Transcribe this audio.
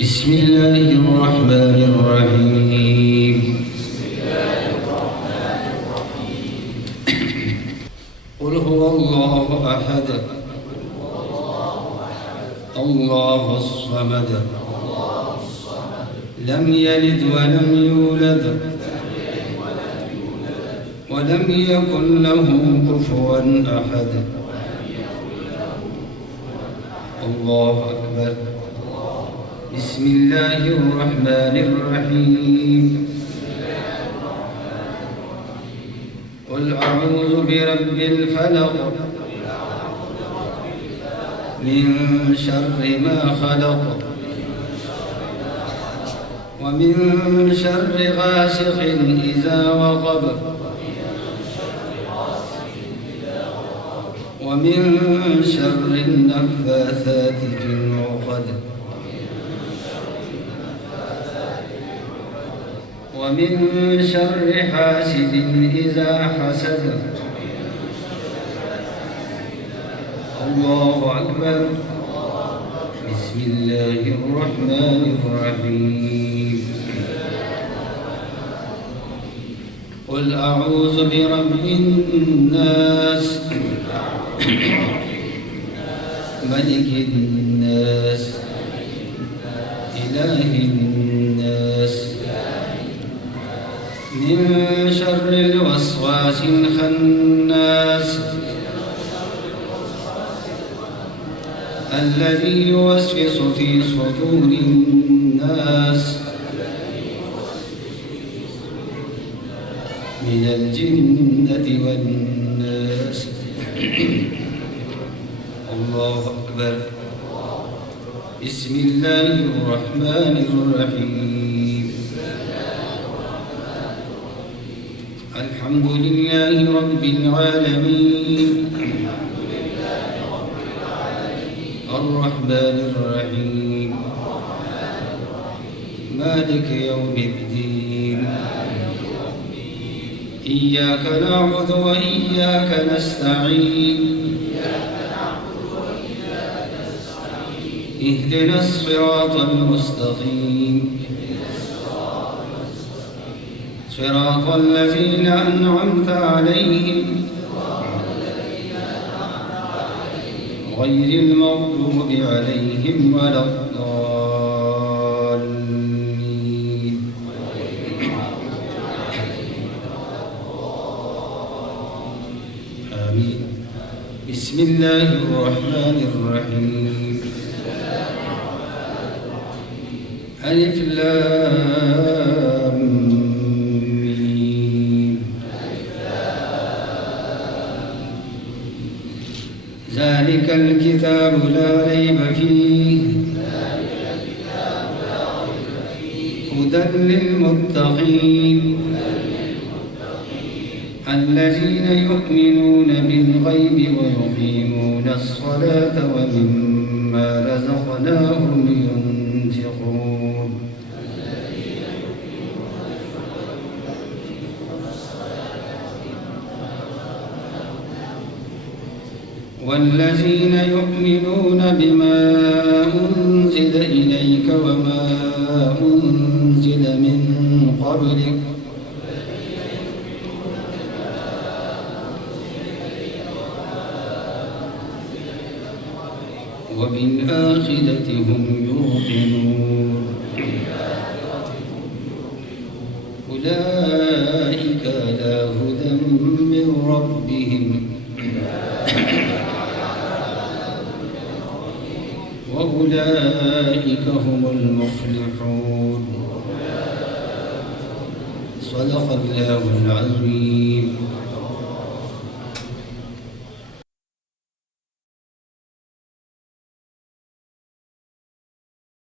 بسم الله الرحمن الرحيم. قل هو الله أحد الله الصمد لم يلد ولم يولد ولم يكن له كفوا أحد. الله أكبر. بسم الله الرحمن الرحيم. قل أعوذ برب الفلق من شر ما خلق ومن شر غاسق إذا وقب ومن شر النفاثات في العقد ومن شر حاسد إذا حسد. الله أكبر. بسم الله الرحمن الرحيم. قل أعوذ برب الناس ملك الناس إله الناس من شر الوسواس الخناس الذي يوسوس في صدور الناس من الجنة والناس. الله أكبر. بسم الله الرحمن الرحيم. الحمد لله رب العالمين الرحمن الرحيم مالك يوم الدين إياك نعبد وإياك نستعين اهدنا الصراط المستقيم صراط الذين أنعمت عليهم غير المغضوب عليهم ولا الضالين. آمين. بسم الله الرحمن الرحيم. ألف لام ميم. ذلك الكتاب لا ريب فيه هدى للمتقين الذين يؤمنون بالغيب ويقيمون الصلاة ومما رزقناهم ينفقون. والذين يؤمنون بما أنزل إليك وما أنزل من قبلك وبالآخرة هم يوقنون. أولئك على هدى من ربهم وأولئك هم المفلحون. صدق الله العظيم.